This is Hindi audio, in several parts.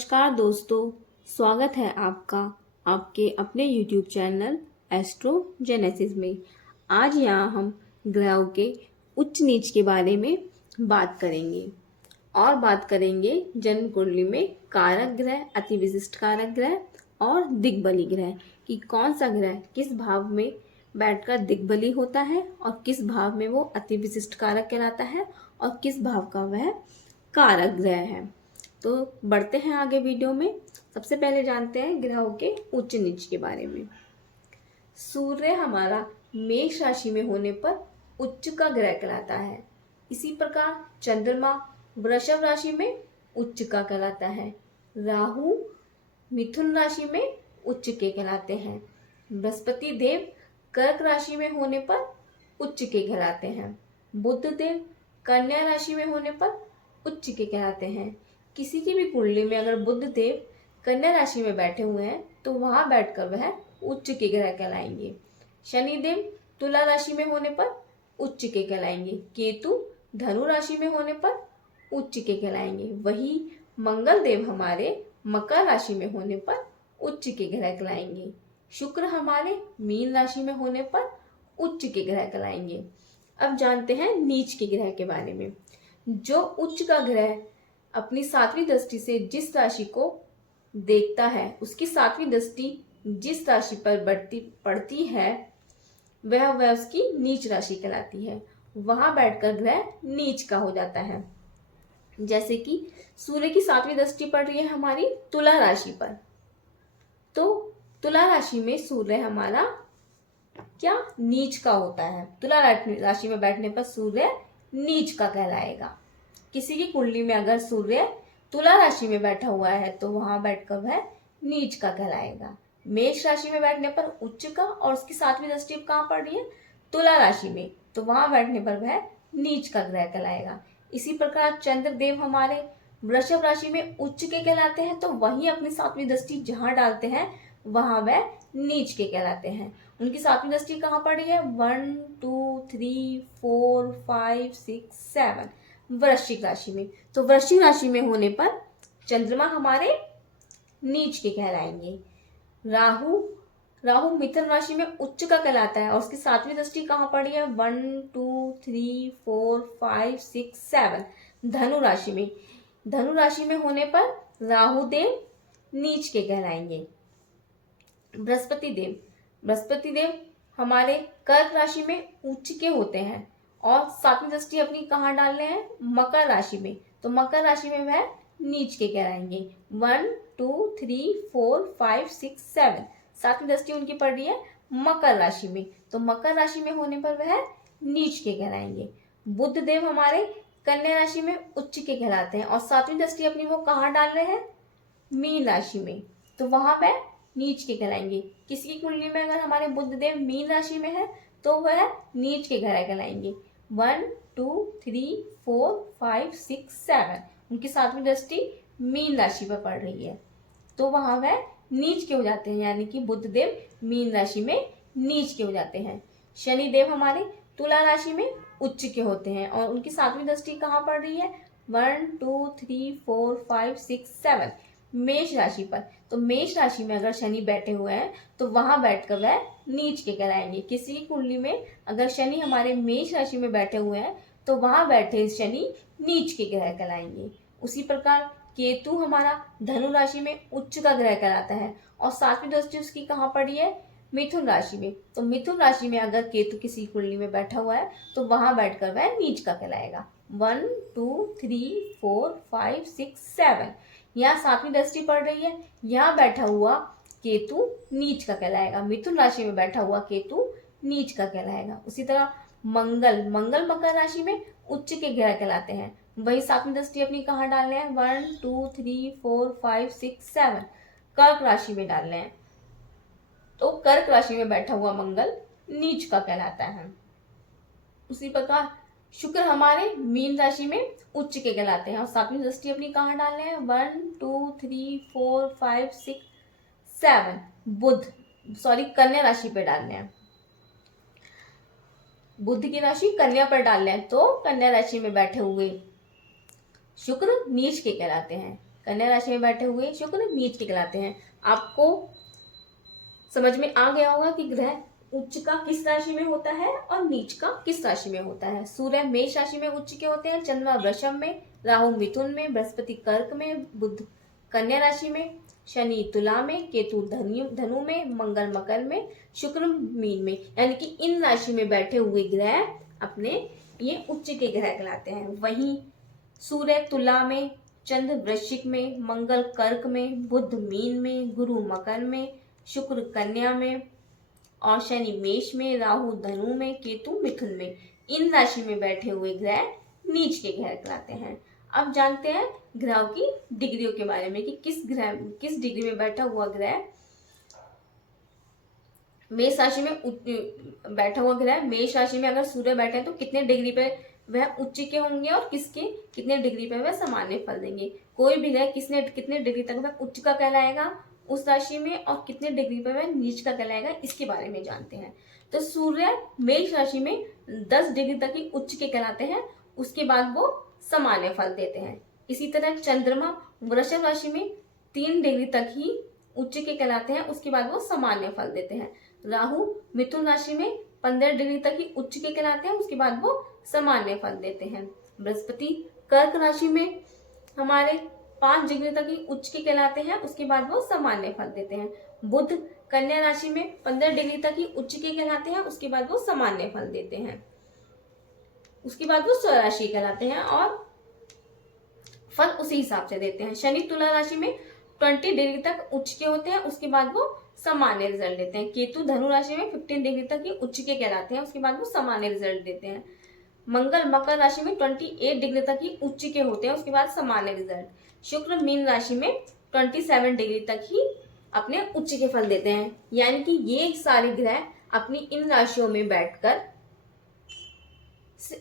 नमस्कार दोस्तों, स्वागत है आपका आपके अपने YouTube चैनल एस्ट्रो जेनेसिस में। आज यहाँ हम ग्रहों के उच्च नीच के बारे में बात करेंगे और बात करेंगे जन्म कुंडली में कारक ग्रह, अति विशिष्ट कारक ग्रह और दिग्बली ग्रह कि कौन सा ग्रह किस भाव में बैठकर दिग्बली होता है और किस भाव में वो अति विशिष्ट कारक कहलाता है और किस भाव का वह कारक ग्रह है। तो बढ़ते हैं आगे वीडियो में। सबसे पहले जानते हैं ग्रहों के उच्च नीच के बारे में। सूर्य हमारा मेष राशि में होने पर उच्च का ग्रह कहलाता है। इसी प्रकार चंद्रमा वृषभ राशि में उच्च का कहलाता है। राहु मिथुन राशि में उच्च के कहलाते हैं। बृहस्पति देव कर्क राशि में होने पर उच्च के कहलाते हैं। बुध देव कन्या राशि में होने पर उच्च के कहलाते हैं। किसी की भी कुंडली में अगर बुध देव कन्या राशि में बैठे हुए हैं तो वहां बैठकर वह उच्च के ग्रह कहलाएंगे। शनि देव तुला राशि में होने पर उच्च के कहलाएंगे। केतु धनु राशि में होने पर उच्च के कहलाएंगे। वही मंगल देव हमारे मकर राशि में होने पर उच्च के ग्रह कहलाएंगे। शुक्र हमारे मीन राशि में होने पर उच्च के ग्रह कहलाएंगे। अब जानते हैं नीच के ग्रह के बारे में। जो उच्च का ग्रह अपनी सातवीं दृष्टि से जिस राशि को देखता है, उसकी सातवीं दृष्टि जिस राशि पर पड़ती है वह उसकी नीच राशि कहलाती है। वहां बैठकर ग्रह नीच का हो जाता है। जैसे कि सूर्य की सातवीं दृष्टि पड़ रही है हमारी तुला राशि पर, तो तुला राशि में सूर्य हमारा क्या नीच का होता है। तुला राशि में बैठने पर सूर्य नीच का कहलाएगा। किसी की कुंडली में अगर सूर्य तुला राशि में बैठा हुआ है तो वहां बैठकर वह नीच का कहलाएगा। मेष राशि में बैठने पर उच्च का और उसकी सातवीं दृष्टि कहाँ पड़ रही है? तुला राशि में, तो वहां बैठने पर वह नीच का ग्रह कहलाएगा। इसी प्रकार चंद्र देव हमारे वृषभ राशि में उच्च के कहलाते हैं, तो वहीं अपनी सातवीं दृष्टि जहां डालते हैं वहां वह नीच के कहलाते हैं। उनकी सातवीं दृष्टि कहाँ पड़ी है? 1 2 3 4 5 6 7 वृश्चिक राशि में। तो वृश्चिक राशि में होने पर चंद्रमा हमारे नीच के कहलाएंगे। राहु मिथुन राशि में उच्च का कहलाता है और उसकी सातवीं दृष्टि कहाँ पड़ी है? 1 2 3 4 5 6 7 धनु राशि में। धनु राशि में होने पर राहु देव नीच के कहलाएंगे। बृहस्पति देव हमारे कर्क राशि में उच्च के होते हैं और सातवीं दृष्टि अपनी कहाँ डाल रहे हैं? मकर राशि में, तो मकर राशि में वह नीच के कहलाएंगे। 1 2 3 4 5 6 7 सातवीं दृष्टि उनकी पड़ रही है मकर राशि में, तो मकर राशि में होने पर वह नीच के कहलाएंगे। बुध देव हमारे कन्या राशि में उच्च के कहलाते हैं और सातवीं दृष्टि अपनी वो कहाँ डाल रहे हैं? मीन राशि में, तो वहां वह नीच के कहलाएंगे। किसी की कुंडली में अगर हमारे बुध देव मीन राशि में है तो वह नीच के ग्रह कहलाएंगे। 1 2 3 4 5 6 7 उनकी सातवीं दृष्टि मीन राशि पर पड़ रही है, तो वहां वह नीच के हो जाते हैं, यानी कि बुध देव मीन राशि में नीच के हो जाते हैं। शनि देव हमारे तुला राशि में उच्च के होते हैं और उनकी सातवीं दृष्टि कहाँ पड़ रही है? 1 2 3 4 5 6 7 मेष राशि पर, तो मेष राशि में अगर शनि बैठे हुए हैं तो वहां बैठकर वह नीच के कहलाएंगे। किसी की कुंडली में अगर शनि हमारे मेष राशि में बैठे हुए हैं तो वहां बैठे शनि नीच के ग्रह कहलाएंगे। उसी प्रकार केतु हमारा धनु राशि में उच्च का ग्रह कहलाता है और सातवीं दृष्टि उसकी कहाँ पड़ी है? मिथुन राशि में, तो मिथुन राशि में अगर केतु किसी कुंडली में बैठा हुआ है तो वहां बैठकर वह नीच का कहलाएगा। 1 2 3 4 5 6 7 यहाँ सातवीं दृष्टि पड़ रही है, यहाँ बैठा हुआ केतु नीच का कहलाएगा। मिथुन राशि में बैठा हुआ केतु नीच का कहलाएगा। उसी तरह मंगल मकर राशि में उच्च के ग्रह कहलाते हैं। वही सातवीं दृष्टि अपनी कहाँ डालने हैं? 1 2 3 4 5 6 7 कर्क राशि में डालने हैं, तो कर्क राशि में बैठा हुआ मंगल नीच का कहलाता है। उसी प्रकार शुक्र हमारे मीन राशि में उच्च के कहलाते हैं और सातवीं दृष्टि अपनी कहाँ डालने हैं? 1 2 3 4 5 6 7 कन्या राशि पे डालने हैं। बुध की राशि कन्या पर डालने हैं, तो कन्या राशि में बैठे हुए शुक्र नीच के कहलाते हैं। कन्या राशि में बैठे हुए शुक्र नीच के कहलाते हैं। आपको समझ में आ गया होगा कि ग्रह उच्च का किस राशि में होता है और नीच का किस राशि में होता है। सूर्य मेष राशि में उच्च के होते हैं, चंद्रमा वृषभ में, राहु मिथुन में, बृहस्पति कर्क में, बुध कन्या राशि में, शनि तुला में, केतु धनु में, मंगल मकर में, शुक्र मीन में। यानी कि इन राशि में बैठे हुए ग्रह अपने ये उच्च के ग्रह कहलाते हैं। वहीं सूर्य तुला में, चंद्र वृश्चिक में, मंगल कर्क में, बुध मीन में, गुरु मकर में, शुक्र कन्या में और शनि मेष में, राहु धनु में, केतु मिथुन में। इन राशि में बैठे हुए ग्रह नीच के ग्रह कहलाते हैं। अब जानते हैं ग्रहों की डिग्रियों के बारे में कि किस डिग्री में बैठा हुआ ग्रह मेष राशि में बैठा हुआ ग्रह मेष राशि में अगर सूर्य बैठे हैं तो कितने डिग्री पे वह उच्च के होंगे और कितने डिग्री पे वह सामान्य फल देंगे। कोई भी ग्रह कितने डिग्री तक वह उच्च का कहलाएगा उस राशि में और कितने डिग्री पे वह नीच का कहलाएगा, इसके बारे में जानते हैं। तो सूर्य मेष राशि में 10 डिग्री तक ही उच्च के कहलाते हैं, उसके बाद वो सामान्य फल देते हैं। इसी तरह चंद्रमा वृषभ राशि में 3 डिग्री तक ही उच्च के कहलाते हैं, उसके बाद वो सामान्य फल देते हैं। राहु मिथुन राशि में 15 डिग्री तक ही उच्च के कहलाते हैं, उसके बाद वो सामान्य फल देते हैं। बृहस्पति कर्क राशि में हमारे 5 डिग्री तक ही उच्च के कहलाते हैं, उसके बाद वो सामान्य फल देते हैं। बुध कन्या राशि में 15 डिग्री तक ही उच्च के कहलाते हैं, उसके बाद वो सामान्य फल देते हैं। उसके बाद वो स्वराशि कहलाते हैं और फल उसी हिसाब से देते हैं। शनि तुला राशि में 20 डिग्री तक उच्च के होते हैं, उसके बाद वो सामान्य रिजल्ट देते हैं। केतु धनु राशि में 15 डिग्री तक ही उच्च के कहलाते हैं, उसके बाद वो सामान्य रिजल्ट देते हैं। मंगल मकर राशि में 28 डिग्री तक ही उच्च के होते हैं, उसके बाद सामान्य रिजल्ट। शुक्र मीन राशि में 27 डिग्री तक ही अपने उच्च के फल देते हैं। यानी कि ये सारे ग्रह अपनी इन राशियों में बैठकर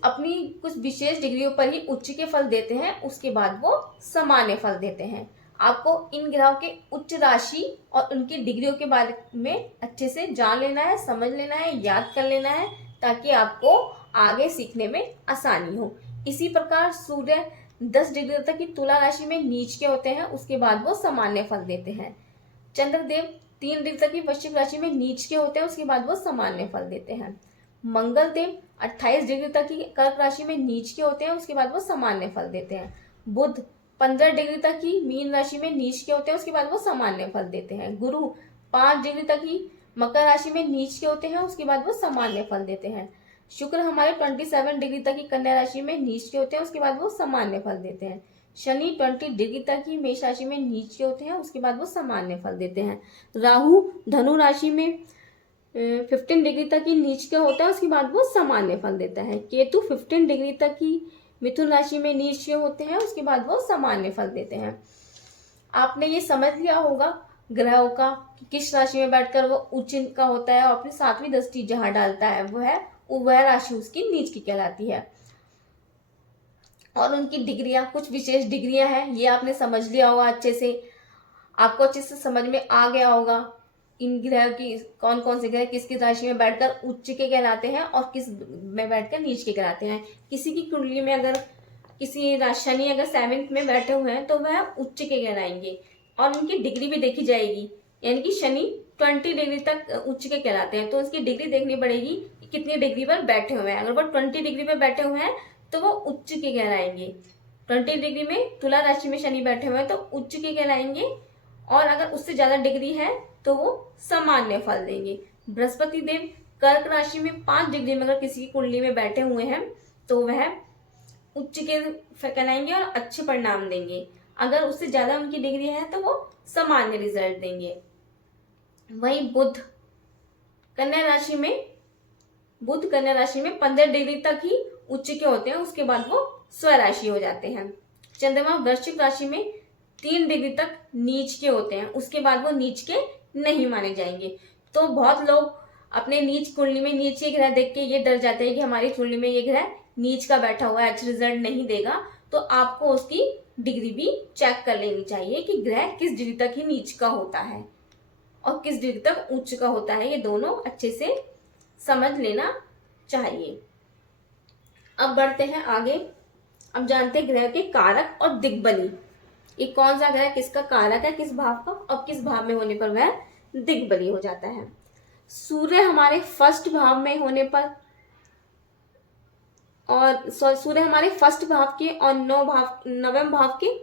अपनी कुछ विशेष डिग्रियों पर ही उच्च के फल देते हैं, उसके बाद वो सामान्य फल देते हैं। आपको इन ग्रहों के उच्च राशि और उनकी डिग्रियों के बारे में अच्छे से जान लेना है, समझ लेना है, याद कर लेना है, ताकि आपको आगे सीखने में आसानी हो। इसी प्रकार सूर्य 10 डिग्री तक की तुला राशि में नीच के होते हैं, उसके बाद वो सामान्य फल देते हैं। चंद्रदेव 3 डिग्री तक की वृश्चिक राशि में नीच के होते हैं, उसके बाद वो सामान्य फल देते हैं। मंगल देव 28 डिग्री तक की कर्क राशि में नीच के होते हैं, उसके बाद वो सामान्य फल देते हैं। बुध 15 डिग्री तक की मीन राशि में नीच के होते हैं, उसके बाद वो सामान्य फल देते हैं। गुरु 5 डिग्री तक की मकर राशि में नीच के होते हैं, उसके बाद वो सामान्य फल देते हैं। शुक्र हमारे 27 डिग्री तक की कन्या राशि में नीच के होते हैं, उसके बाद वो सामान्य फल देते हैं। शनि 20 डिग्री तक की मेष राशि में नीच के होते हैं, उसके बाद वो सामान्य फल देते हैं। राहु धनु राशि में 15 डिग्री तक ही नीच के होता है, उसके बाद वो सामान्य फल देता है। केतु 15 डिग्री तक ही मिथुन राशि में नीच के होते हैं, उसके बाद वो सामान्य फल देते हैं। आपने ये समझ लिया होगा ग्रहों का कि किस राशि में बैठकर वो उच्च का होता है और अपनी 7वीं दृष्टि जहां डालता है वह राशि उसकी नीच की कहलाती है। और उनकी डिग्रियां कुछ विशेष डिग्रियां हैं, ये आपने समझ लिया होगा अच्छे से, आपको अच्छे से समझ में आ गया होगा इन ग्रह की कौन कौन से ग्रह किस किस राशि में बैठकर उच्च के कहलाते हैं और किस में बैठकर नीच के कहलाते हैं। किसी की कुंडली में अगर किसी शनि अगर 7th में बैठे हुए हैं तो वह उच्च के कहलाएंगे और उनकी डिग्री भी देखी जाएगी। यानी कि शनि 20 डिग्री तक उच्च के कहलाते हैं, तो उसकी डिग्री देखनी पड़ेगी कि कितनी डिग्री पर बैठे हुए हैं। अगर वो 20 डिग्री पर बैठे हुए हैं तो वो उच्च के कहलाएंगे। 20 डिग्री में तुला राशि में शनि बैठे हुए हैं तो उच्च के कहलाएंगे, और अगर उससे ज्यादा डिग्री है तो वो सामान्य फल देंगे। बृहस्पति देव कर्क राशि में 5 डिग्री में अगर किसी की कुंडली में बैठे हुए हैं तो वह उच्च के कहलाएंगे और अच्छे परिणाम देंगे। अगर उससे ज्यादा उनकी डिग्री है तो वो सामान्य रिजल्ट देंगे। वहीं बुध कन्या राशि में 15 डिग्री तक ही उच्च के होते हैं, उसके बाद वो स्वराशि हो जाते हैं। चंद्रमा वृश्चिक राशि में 3 डिग्री तक नीच के होते हैं, उसके बाद वो नीच के नहीं माने जाएंगे। तो बहुत लोग अपने नीच कुंडली में नीच के ग्रह देख के ये डर जाते हैं कि हमारी कुंडली में ये ग्रह नीच का बैठा हुआ है, अच्छा रिजल्ट नहीं देगा। तो आपको उसकी डिग्री भी चेक कर लेनी चाहिए कि ग्रह किस डिग्री तक ही नीच का होता है और किस डिग्री तक उच्च का होता है, ये दोनों अच्छे से समझ लेना चाहिए। अब बढ़ते हैं आगे। अब जानते हैं ग्रह के कारक और दिग्बली ये कौन सा ग्रह किसका कारक है, किस भाव का, और किस भाव में होने पर वह दिग्बली हो जाता है। सूर्य हमारे फर्स्ट भाव में होने पर, और सूर्य हमारे फर्स्ट भाव के और नवम भाव के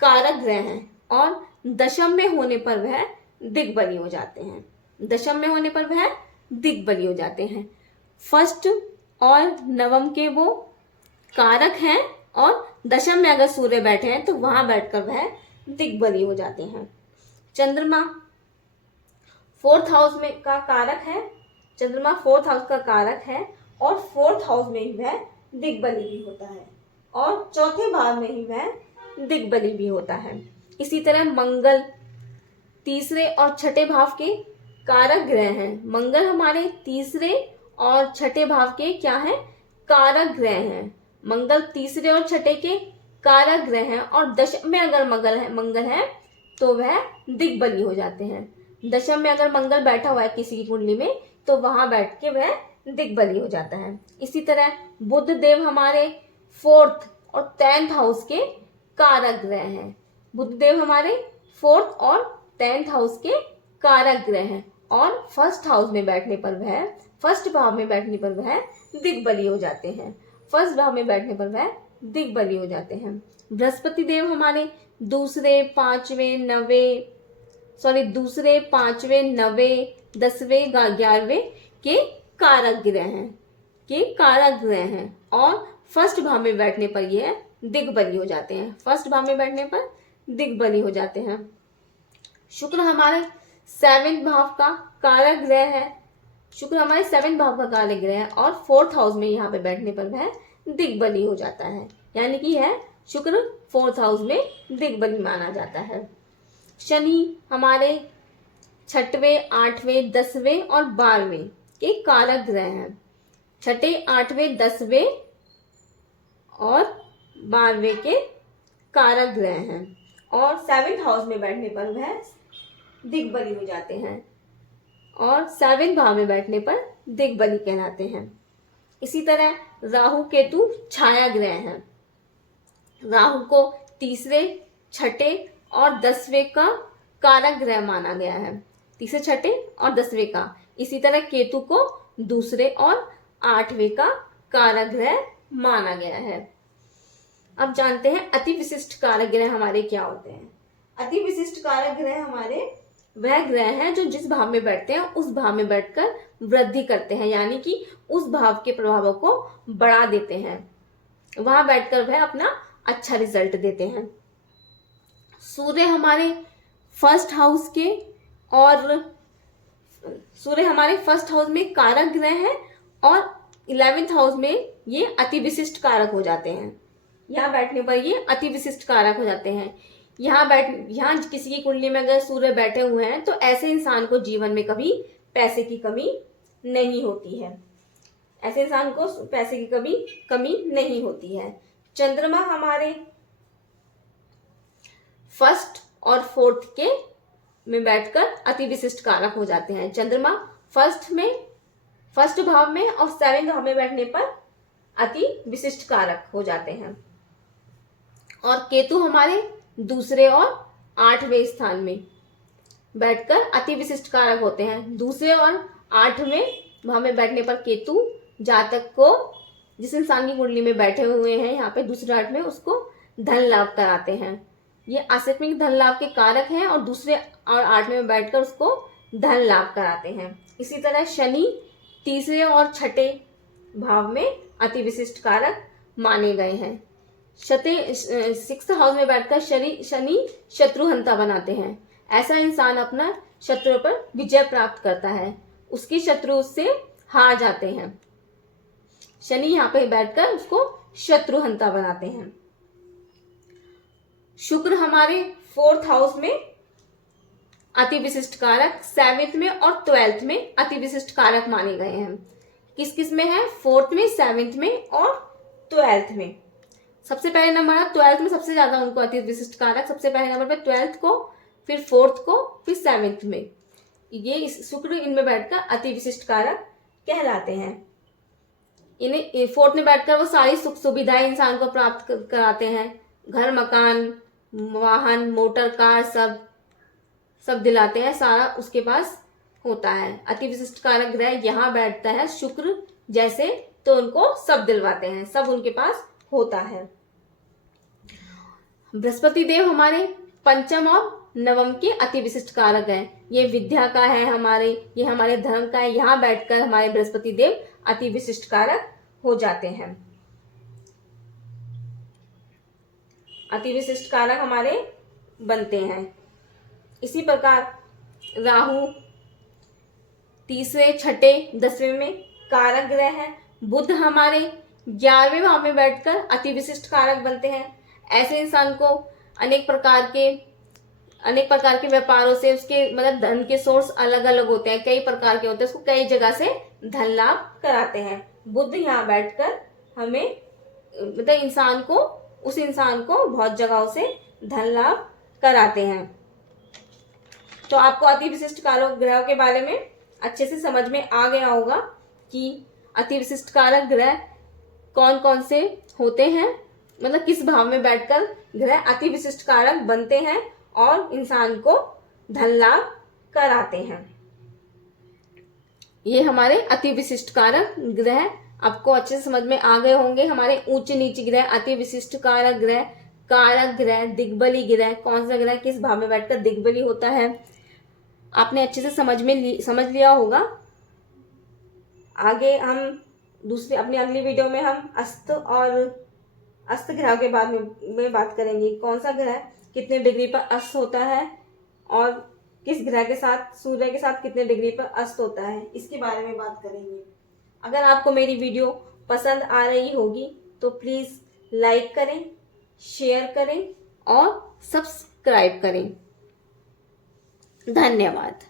कारक ग्रह हैं, और दशम में होने पर वह दिग्बली हो जाते हैं। दशम में होने पर वह दिग्बली हो जाते हैं। फर्स्ट और नवम के वो कारक हैं, और दशम में अगर सूर्य बैठे हैं तो वहां बैठकर वह दिग्बली हो जाते हैं। चंद्रमा फोर्थ हाउस में का कारक है, चंद्रमा फोर्थ हाउस का कारक है, और फोर्थ हाउस में ही वह दिग्बली भी होता है, और चौथे भाव में ही वह दिग्बली भी होता है। इसी तरह मंगल तीसरे और छठे भाव के कारक ग्रह हैं। मंगल हमारे तीसरे और छठे भाव के क्या है, कारक ग्रह हैं। मंगल तीसरे और छठे के कारक ग्रह हैं, और दशम में अगर मंगल है तो वह दिग्बली हो जाते हैं। दशम में अगर मंगल बैठा हुआ है किसी की कुंडली में तो वहां बैठ के वह दिग्बली हो जाता है। इसी तरह बुध देव हमारे फोर्थ और 10th हाउस के कारक ग्रह हैं। बुध देव हमारे फोर्थ और 10th हाउस के कारक ग्रह हैं, और फर्स्ट हाउस में बैठने पर वह, फर्स्ट भाव में बैठने पर वह दिग्बली हो जाते हैं। फर्स्ट भाव में बैठने पर वह दिग्बली हो जाते हैं। बृहस्पति देव हमारे दूसरे, पांचवें, नवे, 10वें, 11वें के कारक ग्रह हैं, और फर्स्ट भाव में बैठने पर यह दिग्बली हो जाते हैं। फर्स्ट भाव में बैठने पर दिग्बली हो जाते हैं। शुक्र हमारे 7th भाव का कारक ग्रह है। शुक्र हमारे 7th भाव का कारक ग्रह है, और 4th हाउस में यहाँ पे बैठने पर वह दिग्बली हो जाता है, यानी कि यह शुक्र 4th हाउस में दिग्बली माना जाता है। शनि हमारे 6वें, 8वें, 10वें और 12वें के कारक ग्रह हैं। 6, 8वें, 10वें और 12वें के कारक ग्रह हैं, और 7th हाउस में बैठने पर वह दिग्बली हो जाते हैं, और 7th भाव में बैठने पर दिग्बली कहलाते हैं। इसी तरह राहु केतु छाया ग्रह हैं। राहु को तीसरे, छठे और 10वें का कारक ग्रह माना गया है। तीसरे, छठे और 10वें का। इसी तरह केतु को दूसरे और 8वें का कारक ग्रह माना गया है। अब जानते हैं अति विशिष्ट कारक ग्रह हमारे क्या होते हैं। अति विशिष्ट कारक ग्रह हमारे वह ग्रह हैं जो जिस भाव में बैठते हैं उस भाव में बैठकर वृद्धि करते हैं, यानी कि उस भाव के प्रभावों को बढ़ा देते हैं। वहां बैठकर वह अपना अच्छा रिजल्ट देते हैं। सूर्य हमारे फर्स्ट हाउस के, और सूर्य हमारे फर्स्ट हाउस में कारक ग्रह है, और 11th हाउस में ये अति विशिष्ट कारक हो जाते हैं। यहाँ बैठने पर ये अति विशिष्ट कारक हो जाते हैं। यहाँ किसी की कुंडली में अगर सूर्य बैठे हुए हैं तो ऐसे इंसान को जीवन में कभी पैसे की कमी नहीं होती है। ऐसे इंसान को पैसे की कमी नहीं होती है। चंद्रमा हमारे फर्स्ट और 4th के में बैठकर अति विशिष्ट कारक हो जाते हैं। चंद्रमा फर्स्ट भाव में और 7th भाव में बैठने पर अति विशिष्ट कारक हो जाते हैं। और केतु हमारे दूसरे और 8वें स्थान में बैठकर अति विशिष्ट कारक होते हैं। दूसरे और 8वें भाव में बैठने पर केतु जातक को, जिस इंसान की कुंडली में बैठे हुए हैं यहाँ पे दूसरे 8 में, उसको धन लाभ कराते हैं। ये आकस्मिक धन लाभ के कारक हैं, और दूसरे और 8वें में बैठकर उसको धन लाभ कराते हैं। इसी तरह शनि तीसरे और छठे भाव में अति विशिष्ट कारक माने गए हैं। 6th हाउस में बैठकर शनि शत्रुहंता बनाते हैं। ऐसा इंसान अपना शत्रु पर विजय प्राप्त करता है, उसकी शत्रु उससे हार जाते हैं। शनि यहाँ पे बैठकर उसको शत्रुहंता बनाते हैं। शुक्र हमारे 4th हाउस में अति विशिष्ट कारक, 7th में और 12th में अति विशिष्ट कारक माने गए हैं। किस किस में है? 4th में, 7th में और 12th में। सबसे पहले नंबर है 12th में, सबसे ज्यादा उनको अति विशिष्ट कारक। सबसे पहले नंबर पे 12th को, फिर 4th को, फिर 7th में। ये शुक्र इनमें बैठकर अति विशिष्ट कारक कहलाते हैं। इन्हें 4th में बैठकर वो सारी सुख सुविधाएं इंसान को प्राप्त कराते हैं। घर, मकान, वाहन, मोटर, कार सब दिलाते हैं, सारा उसके पास होता है। अति विशिष्ट कारक ग्रह यहाँ बैठता है शुक्र जैसे, तो उनको सब दिलवाते हैं, सब उनके पास होता है। बृहस्पति देव हमारे पंचम और नवम के अति विशिष्ट कारक है। ये विद्या का है हमारे, ये हमारे धर्म का है। यहाँ बैठकर हमारे बृहस्पति देव अति विशिष्ट कारक हो जाते हैं। अति विशिष्ट कारक हमारे बनते हैं। इसी प्रकार राहु तीसरे, छठे, 10वें में कारक ग्रह है। बुध हमारे 11वें भाव में बैठकर अति विशिष्ट कारक बनते हैं। ऐसे इंसान को अनेक प्रकार के व्यापारों से उसके मतलब धन के सोर्स अलग अलग होते हैं, कई प्रकार के होते हैं, उसको कई जगह से धन लाभ कराते हैं। बुध यहाँ बैठकर हमें मतलब उस इंसान को बहुत जगहों से धन लाभ कराते हैं। तो आपको अति विशिष्ट कारक ग्रहों के बारे में अच्छे से समझ में आ गया होगा कि अति विशिष्ट कारक ग्रह कौन कौन से होते हैं, मतलब किस भाव में बैठकर ग्रह अति विशिष्ट कारक बनते हैं और इंसान को धन लाभ कराते हैं। ये हमारे अति विशिष्ट कारक ग्रह आपको अच्छे से समझ में आ गए होंगे। हमारे उच्च नीच ग्रह, अति विशिष्ट कारक ग्रह, दिग्बली ग्रह, कौन सा ग्रह किस भाव में बैठकर दिग्बली होता है, आपने अच्छे से समझ लिया होगा। आगे हम अपनी अगली वीडियो में हम अस्त ग्रह के बाद में बात करेंगे। कौन सा ग्रह कितने डिग्री पर अस्त होता है और किस ग्रह के साथ, सूर्य के साथ कितने डिग्री पर अस्त होता है, इसके बारे में बात करेंगे। अगर आपको मेरी वीडियो पसंद आ रही होगी तो प्लीज़ लाइक करें, शेयर करें और सब्सक्राइब करें। धन्यवाद।